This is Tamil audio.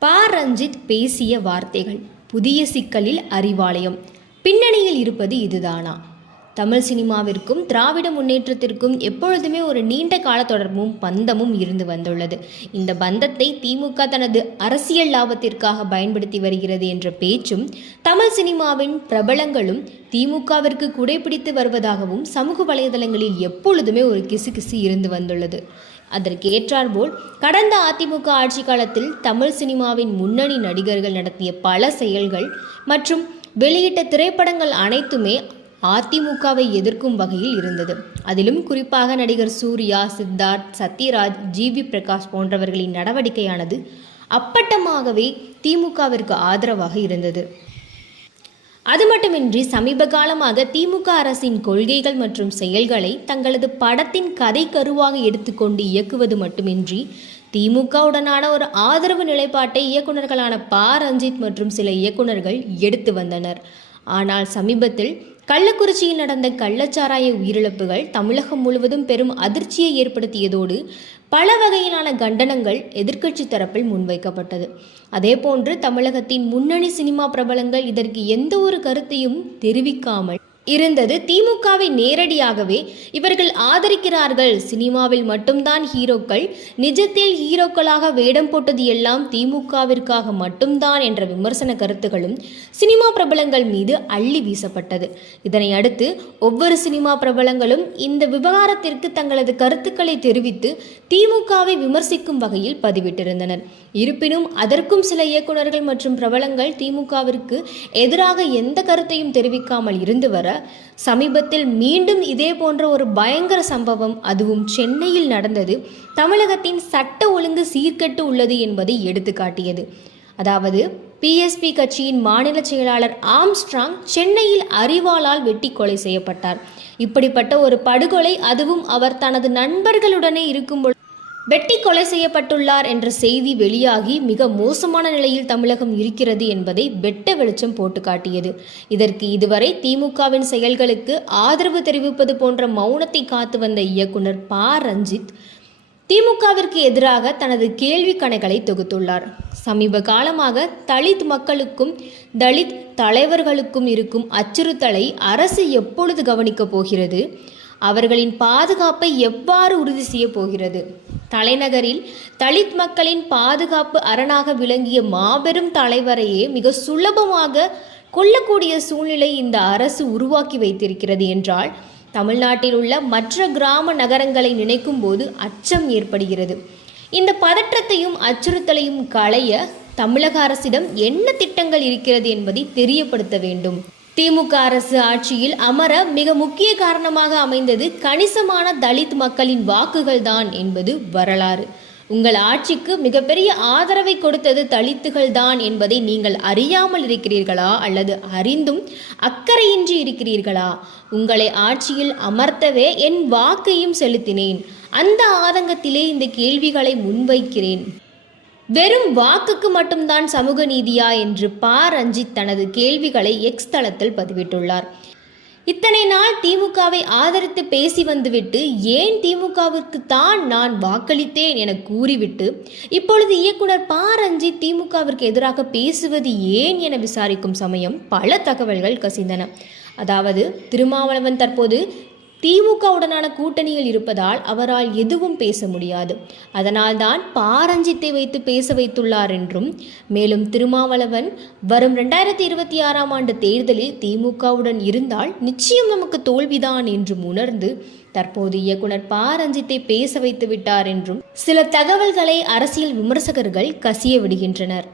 ப ரஞ்சித் பேசிய வார்த்தைகள் புதிய சிக்கலில் அறிவாலயம். பின்னணியில் இருப்பது இதுதானா? தமிழ் சினிமாவிற்கும் திராவிட முன்னேற்றத்திற்கும் எப்பொழுதுமே ஒரு நீண்ட கால தொடர்பும் பந்தமும் இருந்து வந்துள்ளது. இந்த பந்தத்தை திமுக தனது அரசியல் லாபத்திற்காக பயன்படுத்தி வருகிறது என்ற பேச்சும் தமிழ் சினிமாவின் பிரபலங்களும் திமுகவிற்கு குடைபிடித்து வருவதாகவும் சமூக வலைதளங்களில் எப்பொழுதுமே ஒரு கிசுகிசு இருந்து வந்துள்ளது. அதற்கேற்றாற்போல் கடந்த அதிமுக ஆட்சி காலத்தில் தமிழ் சினிமாவின் முன்னணி நடிகர்கள் நடத்திய பல செயல்கள் மற்றும் வெளியிட்ட திரைப்படங்கள் அனைத்துமே அதிமுகவை எதிர்க்கும் வகையில் இருந்தது. அதிலும் குறிப்பாக நடிகர் சூர்யா சித்தார்த் சத்யராஜ் ஜிவி பிரகாஷ் போன்றவர்களின் நடவடிக்கையானது அப்பட்டமாகவே திமுகவிற்கு ஆதரவாக இருந்தது. அது மட்டுமின்றி சமீப காலமாக திமுக அரசின் கொள்கைகள் மற்றும் செயல்களை தங்களது படத்தின் கதை கருவாக எடுத்துக்கொண்டு இயக்குவது மட்டுமின்றி திமுகவுடனான ஒரு ஆதரவு நிலைப்பாட்டை இயக்குநர்களான ப. ரஞ்சித் மற்றும் சில இயக்குநர்கள் எடுத்து வந்தனர். ஆனால் சமீபத்தில் கள்ளக்குறிச்சியில் நடந்த கள்ளச்சாராய உயிரிழப்புகள் தமிழகம் முழுவதும் பெரும் அதிர்ச்சியை ஏற்படுத்தியதோடு பல வகையிலான கண்டனங்கள் எதிர்க்கட்சி தரப்பில் முன்வைக்கப்பட்டது. அதேபோன்று தமிழகத்தின் முன்னணி சினிமா பிரபலங்கள் இதற்கு எந்த ஒரு கருத்தையும் தெரிவிக்காமல் இருந்தது. திமுகவை நேரடியாகவே இவர்கள் ஆதரிக்கிறார்கள். சினிமாவில் மட்டும்தான் ஹீரோக்கள். நிஜத்தில் ஹீரோக்களாக வேடம் போட்டது எல்லாம் திமுகவிற்காக மட்டும்தான் என்ற விமர்சன கருத்துகளும் சினிமா பிரபலங்கள் மீது அள்ளி வீசப்பட்டது. இதனை அடுத்து ஒவ்வொரு சினிமா பிரபலங்களும் இந்த விவகாரத்திற்கு தங்களது கருத்துக்களை தெரிவித்து திமுகவை விமர்சிக்கும் வகையில் பதிவிட்டிருந்தனர். இருப்பினும் அதற்கும் சில இயக்குநர்கள் மற்றும் பிரபலங்கள் திமுகவிற்கு எதிராக எந்த கருத்தையும் தெரிவிக்காமல் இருந்து வர சமீபத்தில் மீண்டும் இதே போன்ற ஒரு பயங்கர சம்பவம் அதுவும் சென்னையில் நடந்தது. தமிழகத்தின் சட்ட ஒழுங்கு சீர்கட்டு உள்ளது என்பதை எடுத்துக்காட்டியது அதாவது பிஎஸ்பி கட்சியின் மாநில செயலாளர் ஆம்ஸ்ட்ராங் சென்னையில் அறிவாளால் வெட்டி கொலை செய்யப்பட்டார். இப்படிப்பட்ட ஒரு படுகொலை அதுவும் அவர் தனது நண்பர்களுடனே இருக்கும்போது வெட்டி கொலை செய்யப்பட்டுள்ளார் என்ற செய்தி வெளியாகி மிக மோசமான நிலையில் தமிழகம் இருக்கிறது என்பதை வெட்ட வெளிச்சம் போட்டு காட்டியது. இதற்கு இதுவரை திமுகவின் செயல்களுக்கு ஆதரவு தெரிவிப்பது போன்ற மௌனத்தை காத்து வந்த இயக்குனர் ப. ரஞ்சித் திமுகவிற்கு எதிராக தனது கேள்வி கணைகளை தொகுத்துள்ளார். சமீப காலமாக தலித் மக்களுக்கும் தலித் தலைவர்களுக்கும் இருக்கும் அச்சுறுத்தலை அரசு எப்பொழுது கவனிக்கப் போகிறது? அவர்களின் பாதுகாப்பை எவ்வாறு உறுதி செய்ய போகிறது? தலைநகரில் தலித் மக்களின் பாதுகாப்பு அரணாக விளங்கிய மாபெரும் தலைவரையே மிக சுலபமாக கொல்லக்கூடிய சூழ்நிலை இந்த அரசு உருவாக்கி வைத்திருக்கிறது என்றால் தமிழ்நாட்டில் உள்ள மற்ற கிராம நகரங்களை நினைக்கும் போது அச்சம் ஏற்படுகிறது. இந்த பதற்றத்தையும் அச்சுறுத்தலையும் களைய தமிழக அரசிடம் என்ன திட்டங்கள் இருக்கிறது என்பதை தெரியப்படுத்த வேண்டும். திமுக அரசு ஆட்சியில் அமர மிக முக்கிய காரணமாக அமைந்தது கணிசமான தலித் மக்களின் வாக்குகள் தான் என்பது வரலாறு. உங்கள் ஆட்சிக்கு மிகப்பெரிய ஆதரவை கொடுத்தது தலித்துகள் தான் என்பதை நீங்கள் அறியாமல் இருக்கிறீர்களா அல்லது அறிந்தும் அக்கறையின்றி இருக்கிறீர்களா? உங்களை ஆட்சியில் அமர்த்தவே என் வாக்கையும் செலுத்தினேன். அந்த ஆதங்கத்திலே இந்த கேள்விகளை முன்வைக்கிறேன். வெறும் வாக்குக்கு மட்டும்தான் சமூக நீதியா என்று பா. ரஞ்சித் தனது கேள்விகளை எக்ஸ் தளத்தில் பதிவிட்டுள்ளார். இத்தனை நாள் திமுகவை ஆதரித்து பேசி வந்துவிட்டு ஏன் திமுகவிற்கு தான் நான் வாக்களித்தேன் என கூறிவிட்டு இப்பொழுது இயக்குனர் ப. ரஞ்சித் திமுகவிற்கு எதிராக பேசுவது ஏன் என விசாரிக்கும் சமயம் பல தகவல்கள் கசிந்தன. அதாவது திருமாவளவன் தற்போது திமுகவுடனான கூட்டணியில் இருப்பதால் அவரால் எதுவும் பேச முடியாது. அதனால்தான் பாரஞ்சித்தை வைத்து பேச வைத்துள்ளார் என்றும் மேலும் திருமாவளவன் வரும் ரெண்டாயிரத்தி இருபத்தி ஆறாம் ஆண்டு தேர்தலில் திமுகவுடன் இருந்தால் நிச்சயம் நமக்கு தோல்விதான் என்றும் உணர்ந்து தற்போது இயக்குனர் பாரஞ்சித்தை பேச வைத்து விட்டார் என்றும் சில தகவல்களை அரசியல் விமர்சகர்கள் கசிய விடுகின்றனர்.